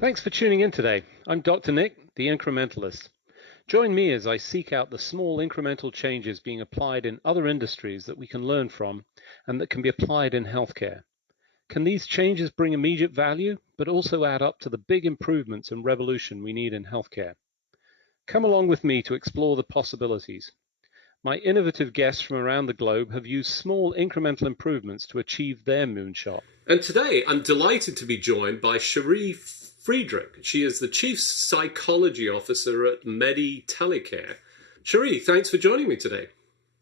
Thanks for tuning in today. I'm Dr. Nick, the Incrementalist. Join me as I seek out the small incremental changes being applied in other industries that we can learn from and that can be applied in healthcare. Can these changes bring immediate value, but also add up to the big improvements and revolution we need in healthcare? Come along with me to explore the possibilities. My innovative guests from around the globe have used small incremental improvements to achieve their moonshot. And today I'm delighted to be joined by Sherie Friedrich. She is the Chief Psychology Officer at Telecare. Sherie, thanks for joining me today.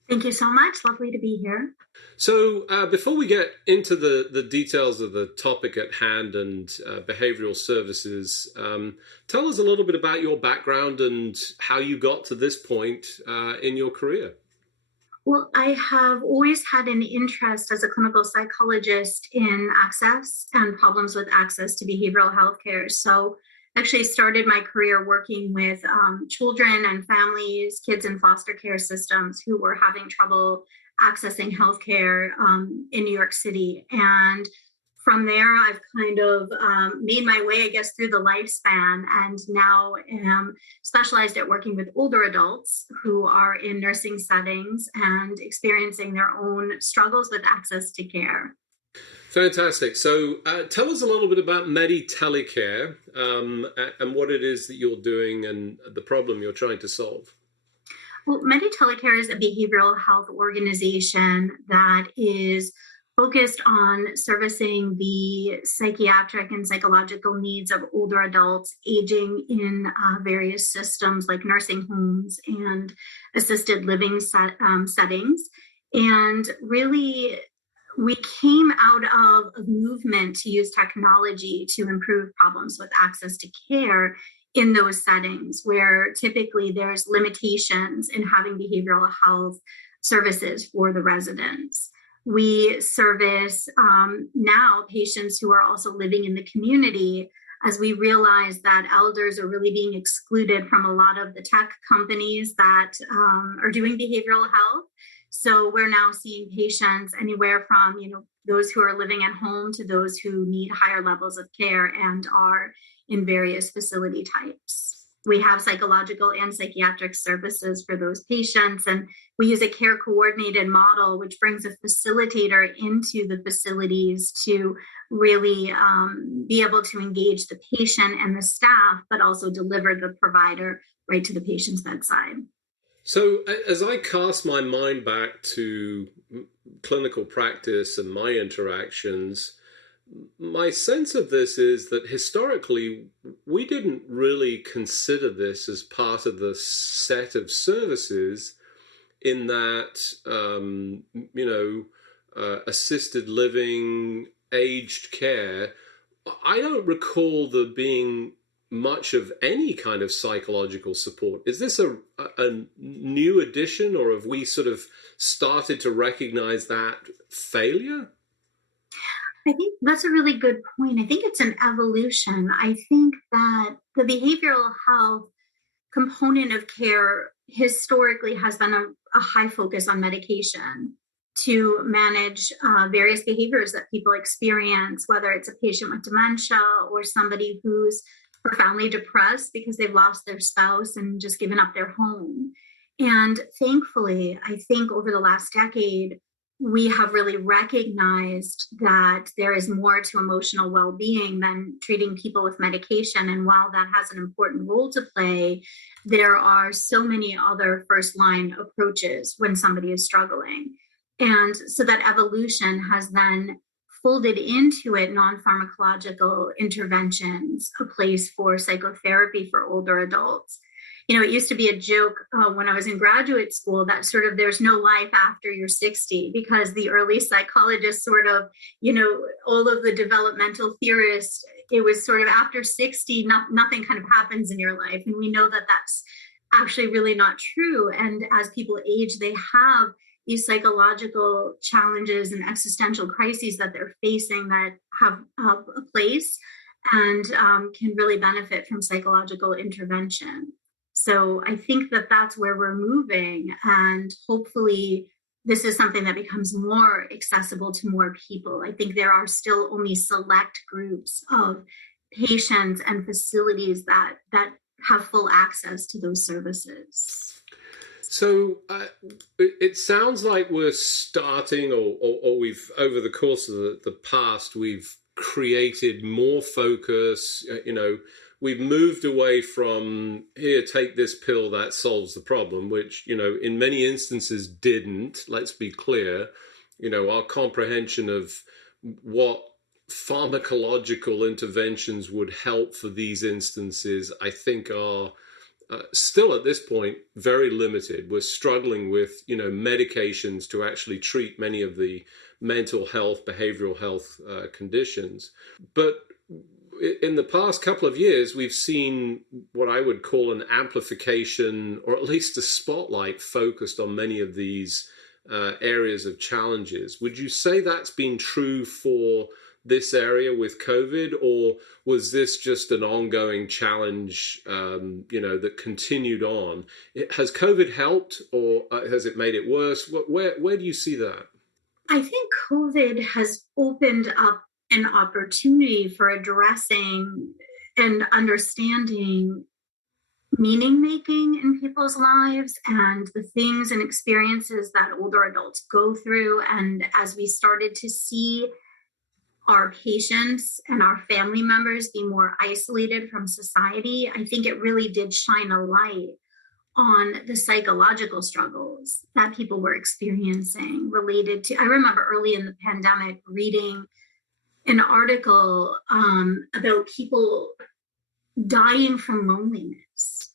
Thank you so much. Lovely to be here. So before we get into the details of the topic at hand and behavioral services, tell us a little bit about your background and how you got to this point in your career. Well, I have always had an interest as a clinical psychologist in access and problems with access to behavioral health care. So actually started my career working with children and families, kids in foster care systems who were having trouble accessing healthcare in New York City. And from there, I've kind of made my way, I guess, through the lifespan, and now am specialized at working with older adults who are in nursing settings and experiencing their own struggles with access to care. Fantastic. So tell us a little bit about Telecare and what it is that you're doing and the problem you're trying to solve. Well, Telecare is a behavioral health organization that is focused on servicing the psychiatric and psychological needs of older adults aging in various systems like nursing homes and assisted living settings. And really, we came out of a movement to use technology to improve problems with access to care in those settings where typically there's limitations in having behavioral health services for the residents. We service now patients who are also living in the community, as we realize that elders are really being excluded from a lot of the tech companies that are doing behavioral health. So we're now seeing patients anywhere from, those who are living at home to those who need higher levels of care and are in various facility types. We have psychological and psychiatric services for those patients, and we use a care coordinated model, which brings a facilitator into the facilities to really be able to engage the patient and the staff, but also deliver the provider right to the patient's bedside. So as I cast my mind back to clinical practice and my interactions, my sense of this is that historically, we didn't really consider this as part of the set of services in that, assisted living, aged care. I don't recall there being much of any kind of psychological support. Is this a new addition, or have we sort of started to recognize that failure? I think that's a really good point. I think it's an evolution. I think that the behavioral health component of care historically has been a high focus on medication to manage various behaviors that people experience, whether it's a patient with dementia or somebody who's profoundly depressed because they've lost their spouse and just given up their home. And thankfully, I think over the last decade, we have really recognized that there is more to emotional well-being than treating people with medication. And while that has an important role to play, there are so many other first-line approaches when somebody is struggling. And so that evolution has then folded into it non-pharmacological interventions, a place for psychotherapy for older adults. It used to be a joke when I was in graduate school that sort of there's no life after you're 60, because the early psychologists sort of, all of the developmental theorists, it was sort of after 60, nothing kind of happens in your life. And we know that that's actually really not true. And as people age, they have these psychological challenges and existential crises that they're facing that have a place and can really benefit from psychological intervention. So I think that that's where we're moving, and hopefully this is something that becomes more accessible to more people. I think there are still only select groups of patients and facilities that have full access to those services. So it sounds like we're starting, or we've, over the course of the past, we've created more focus. We've moved away from, here, take this pill that solves the problem, which, in many instances didn't. Let's be clear. Our comprehension of what pharmacological interventions would help for these instances, I think, are still at this point very limited. We're struggling with medications to actually treat many of the mental health, behavioral health conditions. But in the past couple of years, we've seen what I would call an amplification, or at least a spotlight focused on many of these areas of challenges. Would you say that's been true for this area with COVID, or was this just an ongoing challenge, that continued on? Has COVID helped, or has it made it worse? Where do you see that? I think COVID has opened up an opportunity for addressing and understanding meaning making in people's lives and the things and experiences that older adults go through. And as we started to see our patients and our family members be more isolated from society, I think it really did shine a light on the psychological struggles that people were experiencing related to, I remember early in the pandemic reading an article about people dying from loneliness,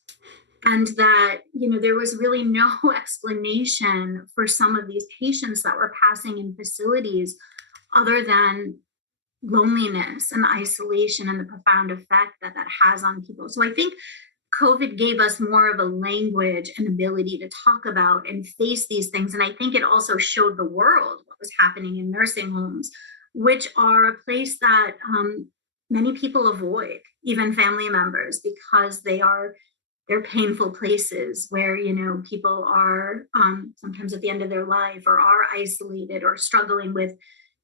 and that, there was really no explanation for some of these patients that were passing in facilities other than loneliness and isolation and the profound effect that has on people. So I think COVID gave us more of a language and ability to talk about and face these things. And I think it also showed the world what was happening in nursing homes, which are a place that many people avoid, even family members, because they're painful places where, people are sometimes at the end of their life, or are isolated or struggling with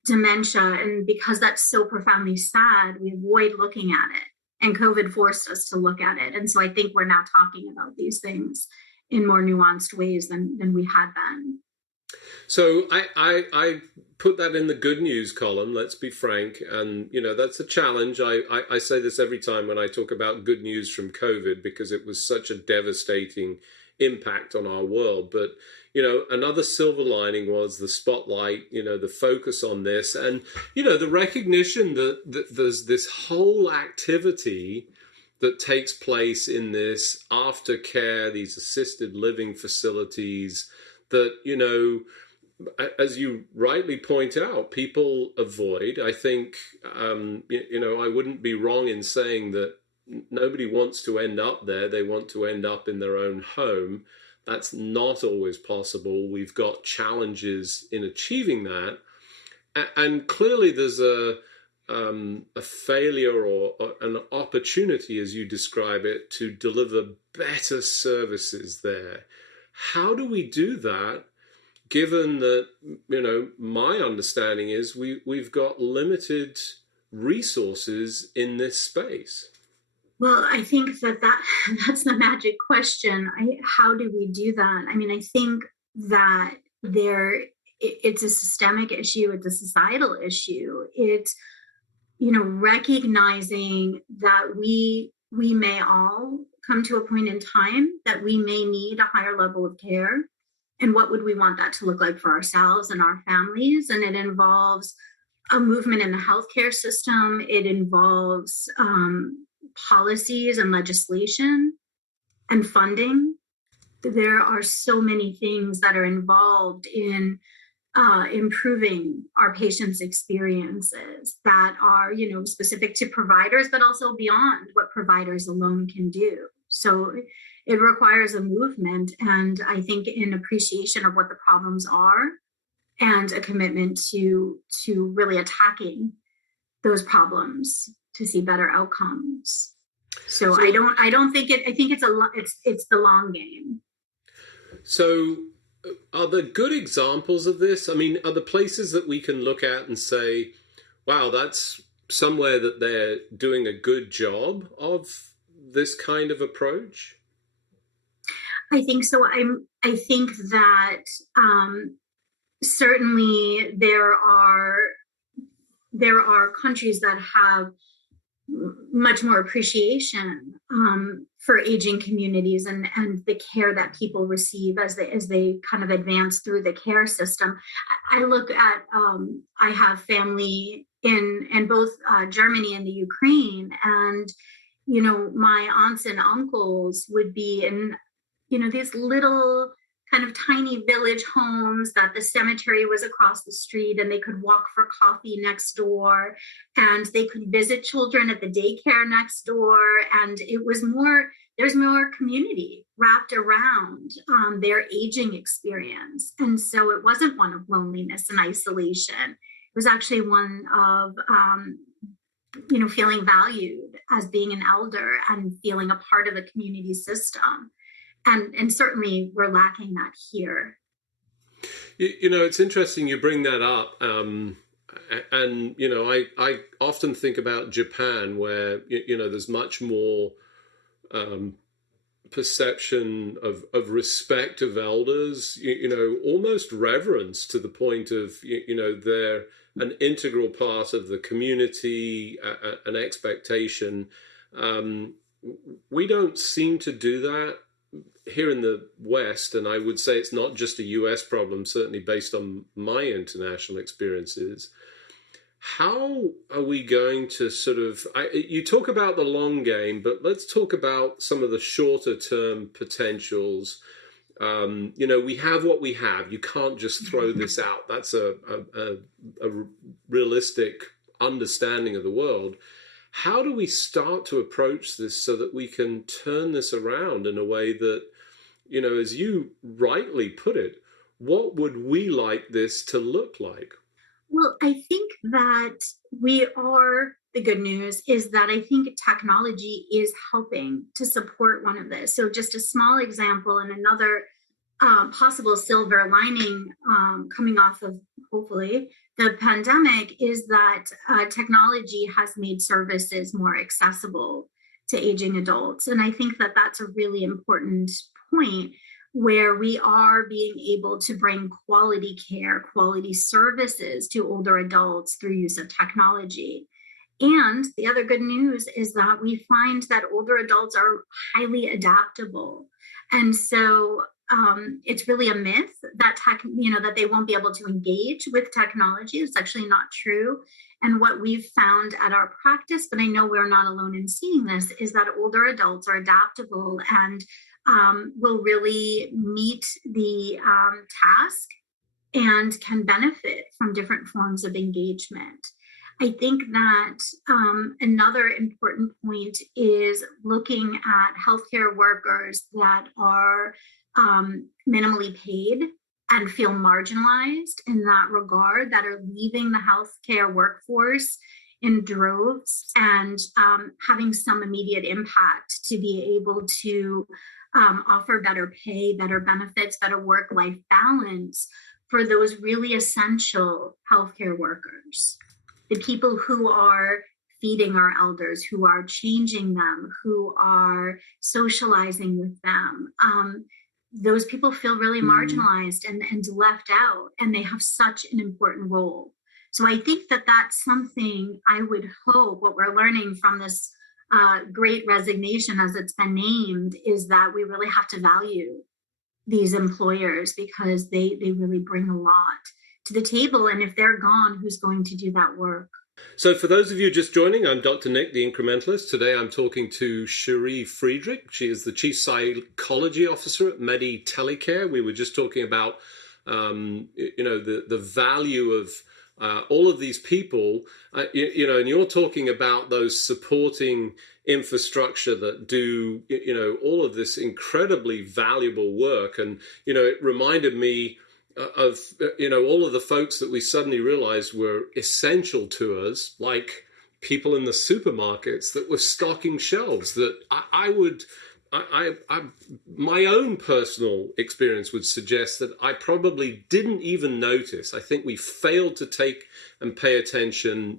dementia. And because that's so profoundly sad, we avoid looking at it. And COVID forced us to look at it. And so I think we're now talking about these things in more nuanced ways than we had been. So I put that in the good news column, let's be frank. And, that's a challenge. I say this every time when I talk about good news from COVID, because it was such a devastating impact on our world. But, another silver lining was the spotlight, the focus on this, and, the recognition that there's this whole activity that takes place in this aftercare, these assisted living facilities that, as you rightly point out, people avoid. I think, I wouldn't be wrong in saying that nobody wants to end up there. They want to end up in their own home. That's not always possible. We've got challenges in achieving that. And clearly there's a failure or an opportunity, as you describe it, to deliver better services there. How do we do that, given that, my understanding is we've got limited resources in this space? Well, I think that's the magic question. How do we do that? I mean, I think that it's a systemic issue. It's a societal issue. It's, recognizing that we may all come to a point in time that we may need a higher level of care. And what would we want that to look like for ourselves and our families? And it involves a movement in the healthcare system. It involves policies and legislation and funding. There are so many things that are involved in improving our patients' experiences that are, specific to providers, but also beyond what providers alone can do. So it requires a movement, and I think an appreciation of what the problems are and a commitment to really attacking those problems to see better outcomes. So I think it's the long game. So are there good examples of this? I mean, are there places that we can look at and say, wow, that's somewhere that they're doing a good job of this kind of approach? I think so. I think that certainly there are countries that have much more appreciation for aging communities and the care that people receive as they kind of advance through the care system. I look at I have family in both Germany and the Ukraine, and my aunts and uncles would be in these little kind of tiny village homes that the cemetery was across the street, and they could walk for coffee next door, and they could visit children at the daycare next door. And there's more community wrapped around their aging experience. And so it wasn't one of loneliness and isolation. It was actually one of, feeling valued as being an elder and feeling a part of the community system. And certainly we're lacking that here. It's interesting you bring that up. And, I often think about Japan, where, there's much more perception of respect of elders, almost reverence, to the point of, they're an integral part of the community, an expectation. We don't seem to do that here in the West, and I would say it's not just a US problem, certainly based on my international experiences. How are we going to sort of, you talk about the long game, but let's talk about some of the shorter term potentials. We have what we have. You can't just throw this out. That's a realistic understanding of the world. How do we start to approach this so that we can turn this around in a way that, as you rightly put it, what would we like this to look like? Well, I think that the good news is that I think technology is helping to support one of this. So just a small example, and another possible silver lining coming off of, hopefully, the pandemic, is that technology has made services more accessible to aging adults. And I think that that's a really important point, where we are being able to bring quality care, quality services to older adults through use of technology. And the other good news is that we find that older adults are highly adaptable. And so it's really a myth that that they won't be able to engage with technology. It's actually not true. And what we've found at our practice, but I know we're not alone in seeing this, is that older adults are adaptable and will really meet the task and can benefit from different forms of engagement. I think that another important point is looking at healthcare workers that are minimally paid and feel marginalized in that regard, that are leaving the healthcare workforce in droves, and having some immediate impact to be able to offer better pay, better benefits, better work-life balance for those really essential healthcare workers. The people who are feeding our elders, who are changing them, who are socializing with them. Those people feel really marginalized and left out, and they have such an important role. So I think that that's something I would hope, what we're learning from this great resignation, as it's been named, is that we really have to value these employers, because they really bring a lot to the table. And if they're gone, who's going to do that work? So for those of you just joining, I'm Dr. Nick, the Incrementalist. Today I'm talking to Sherie Friedrich. She is the Chief Psychology Officer at Medi Telecare. We were just talking about, the value of all of these people, and you're talking about those supporting infrastructure that do, all of this incredibly valuable work. And, it reminded me of, all of the folks that we suddenly realized were essential to us, like people in the supermarkets that were stocking shelves, that I would my own personal experience would suggest that I probably didn't even notice. I think we failed to take and pay attention,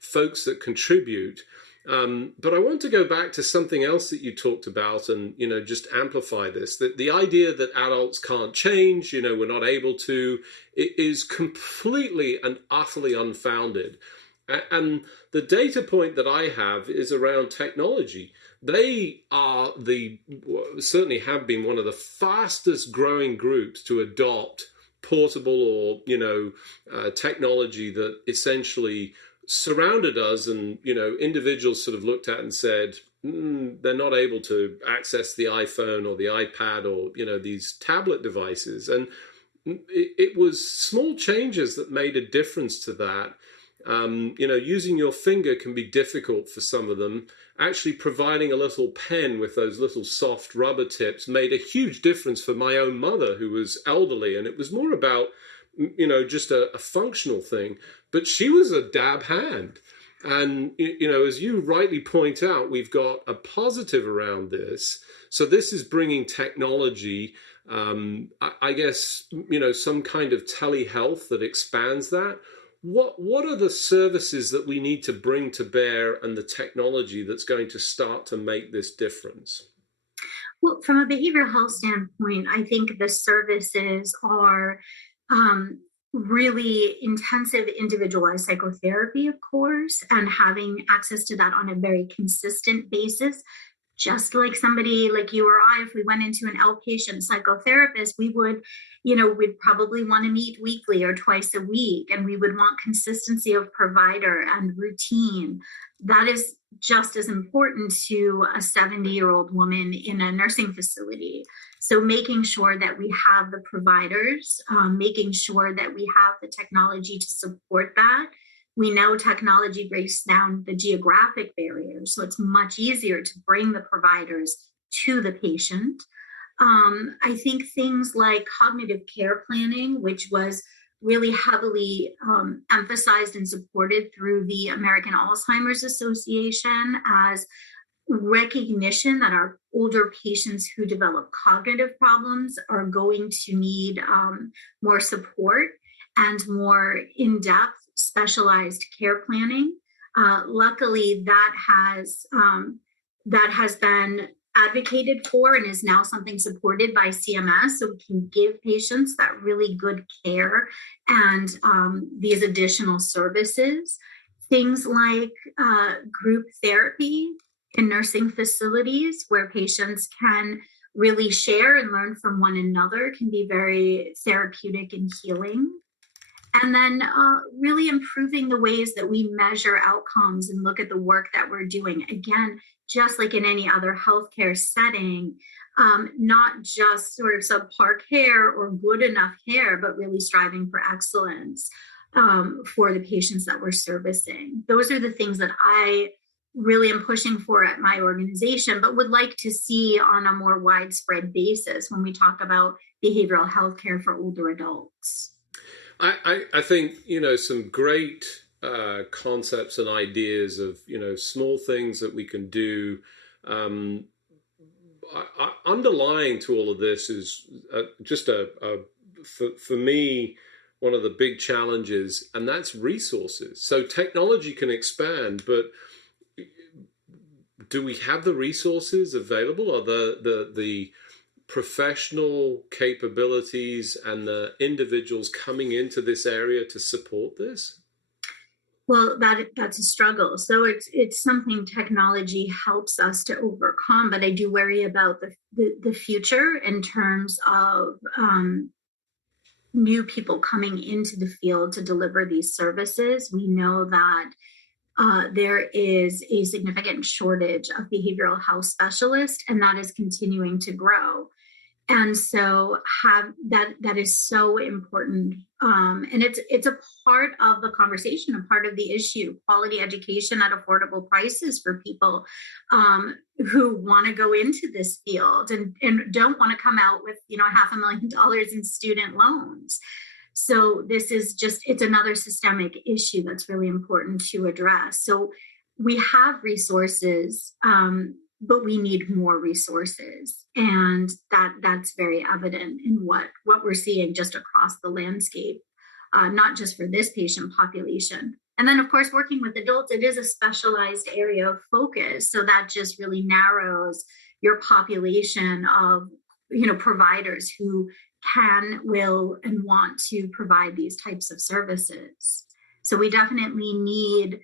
folks that contribute. But I want to go back to something else that you talked about and, just amplify this, that the idea that adults can't change, we're not able to, it is completely and utterly unfounded. And the data point that I have is around technology. They are certainly have been one of the fastest growing groups to adopt portable or, technology that essentially surrounded us, and individuals sort of looked at and said they're not able to access the iPhone or the iPad or these tablet devices, and it was small changes that made a difference to that. Using your finger can be difficult for some of them. Actually providing a little pen with those little soft rubber tips made a huge difference for my own mother, who was elderly, and it was more about just a functional thing, but she was a dab hand. And, as you rightly point out, we've got a positive around this. So this is bringing technology, I guess, some kind of telehealth that expands that. What are the services that we need to bring to bear and the technology that's going to start to make this difference? Well, from a behavioral health standpoint, I think the services are really intensive individualized psychotherapy, of course, and having access to that on a very consistent basis. Just like somebody like you or I, if we went into an outpatient psychotherapist, we would, we'd probably want to meet weekly or twice a week, and we would want consistency of provider and routine. That is just as important to a 70-year-old woman in a nursing facility. So making sure that we have the providers, making sure that we have the technology to support that. We know technology breaks down the geographic barriers, so it's much easier to bring the providers to the patient. I think things like cognitive care planning, which was really heavily emphasized and supported through the American Alzheimer's Association, as recognition that our older patients who develop cognitive problems are going to need more support and more in-depth specialized care planning. Luckily, that has been advocated for and is now something supported by CMS, so we can give patients that really good care and these additional services. Things like group therapy in nursing facilities, where patients can really share and learn from one another, can be very therapeutic and healing. And then really improving the ways that we measure outcomes and look at the work that we're doing. Again, just like in any other healthcare setting, not just sort of subpar care or good enough care, but really striving for excellence for the patients that we're servicing. Those are the things that I really am pushing for at my organization, but would like to see on a more widespread basis when we talk about behavioral health care for older adults. I think, some great concepts and ideas of, small things that we can do. Underlying to all of this is just for me, one of the big challenges, and that's resources. So technology can expand, but do we have the resources available? Are the professional capabilities and the individuals coming into this area to support this? Well, that's a struggle. So it's something technology helps us to overcome, but I do worry about the future in terms of new people coming into the field to deliver these services. We know that there is a significant shortage of behavioral health specialists, and that is continuing to grow. And so that is so important. And it's a part of the conversation, a part of the issue, quality education at affordable prices for people who want to go into this field and don't want to come out with, $500,000 in student loans. So this is it's another systemic issue that's really important to address. So we have resources. but we need more resources. And that's very evident in what we're seeing just across the landscape, not just for this patient population. And then, of course, working with adults, it is a specialized area of focus. So that just really narrows your population of, providers who can, will, and want to provide these types of services. So we definitely need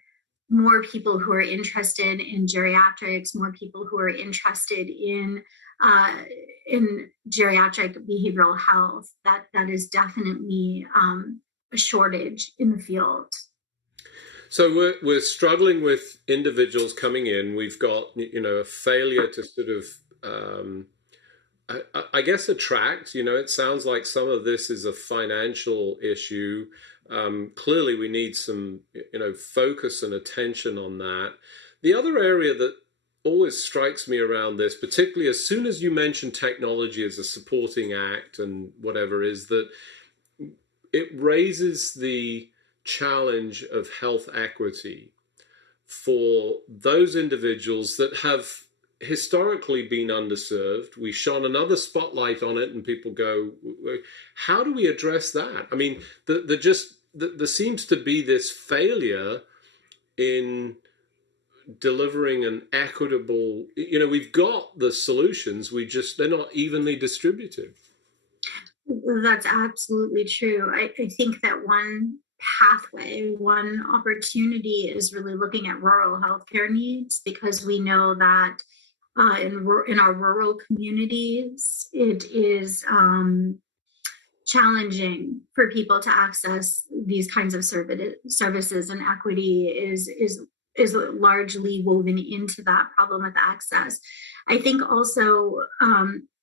more people who are interested in geriatrics, more people who are interested in geriatric behavioral health. That is definitely a shortage in the field. So we're struggling with individuals coming in. We've got a failure to sort of I guess attract. It sounds like some of this is a financial issue. Clearly, we need some focus and attention on that. The other area that always strikes me around this, particularly as soon as you mention technology as a supporting act and whatever, is that it raises the challenge of health equity for those individuals that have historically been underserved. We shone another spotlight on it and people go, how do we address that? I mean, there seems to be this failure in delivering an equitable, we've got the solutions, they're not evenly distributed. That's absolutely true. I think that one pathway, one opportunity is really looking at rural healthcare needs, because we know that in our rural communities, it is challenging for people to access these kinds of services, and equity is largely woven into that problem with access. I think also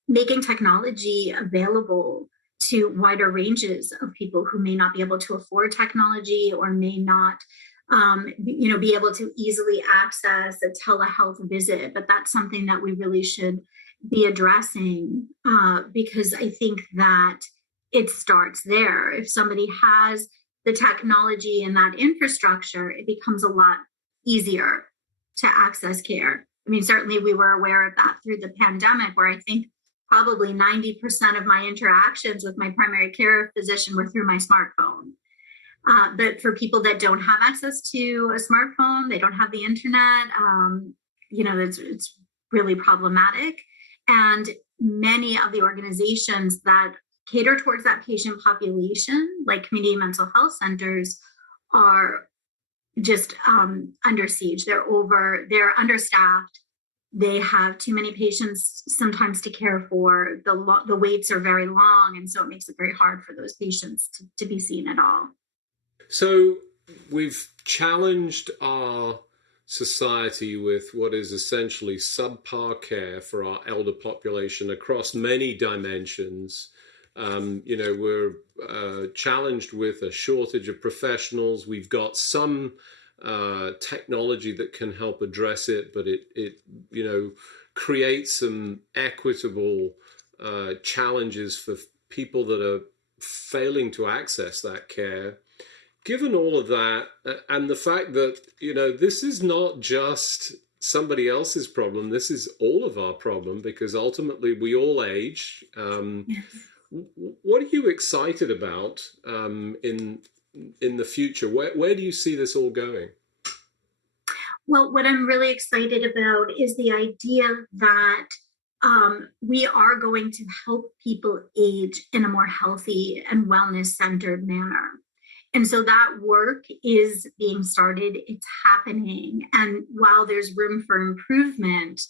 making technology available to wider ranges of people who may not be able to afford technology or may not be able to easily access a telehealth visit. But that's something that we really should be addressing, because I think that it starts there. If somebody has the technology and that infrastructure, it becomes a lot easier to access care. I mean, certainly we were aware of that through the pandemic, where I think probably 90% of my interactions with my primary care physician were through my smartphone. But for people that don't have access to a smartphone, they don't have the internet, it's really problematic. And many of the organizations that cater towards that patient population, like community mental health centers, are just under siege. They're understaffed. They have too many patients sometimes to care for. The waits are very long, and so it makes it very hard for those patients to be seen at all. So we've challenged our society with what is essentially subpar care for our elder population across many dimensions. We're challenged with a shortage of professionals. We've got some technology that can help address it, but it creates some equitable challenges for people that are failing to access that care. Given all of that, and the fact that, this is not just somebody else's problem, this is all of our problem, because ultimately we all age. Yes. What are you excited about in the future? Where do you see this all going? Well, what I'm really excited about is the idea that we are going to help people age in a more healthy and wellness-centered manner. And so that work is being started, it's happening. And while there's room for improvement,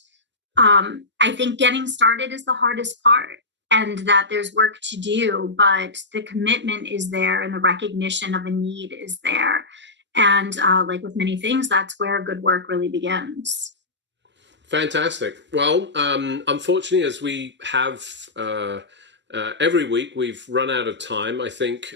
I think getting started is the hardest part, and that there's work to do, but the commitment is there and the recognition of a need is there. And like with many things, that's where good work really begins. Fantastic. Well, unfortunately, as we have every week, we've run out of time. I think,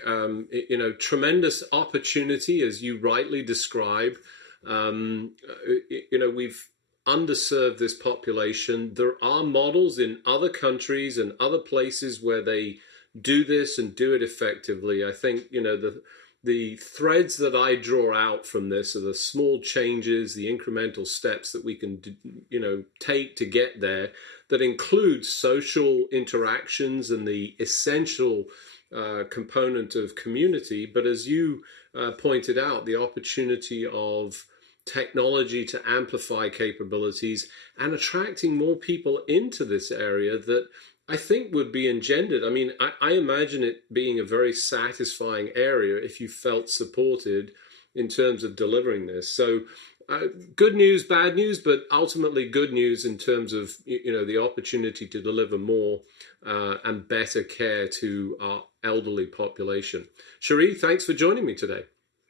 tremendous opportunity, as you rightly describe. We've underserved this population. There are models in other countries and other places where they do this and do it effectively. I think, the threads that I draw out from this are the small changes, the incremental steps that we can, take to get there, that include social interactions and the essential component of community. But as you pointed out, the opportunity of technology to amplify capabilities and attracting more people into this area that I think would be engendered. I mean, I imagine it being a very satisfying area if you felt supported in terms of delivering this. So good news, bad news, but ultimately good news in terms of, the opportunity to deliver more and better care to our elderly population. Sherie, thanks for joining me today.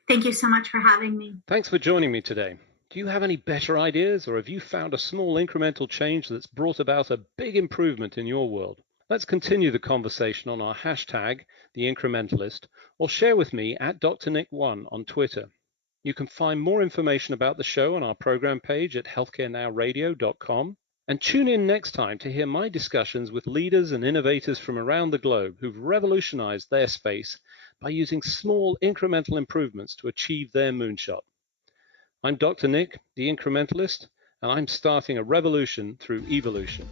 Thank you so much for having me. Thanks for joining me today. Do you have any better ideas, or have you found a small incremental change that's brought about a big improvement in your world? Let's continue the conversation on our hashtag, The Incrementalist, or share with me at DrNick1 on Twitter. You can find more information about the show on our program page at healthcarenowradio.com. And tune in next time to hear my discussions with leaders and innovators from around the globe who've revolutionized their space by using small incremental improvements to achieve their moonshot. I'm Dr. Nick, the Incrementalist, and I'm starting a revolution through evolution.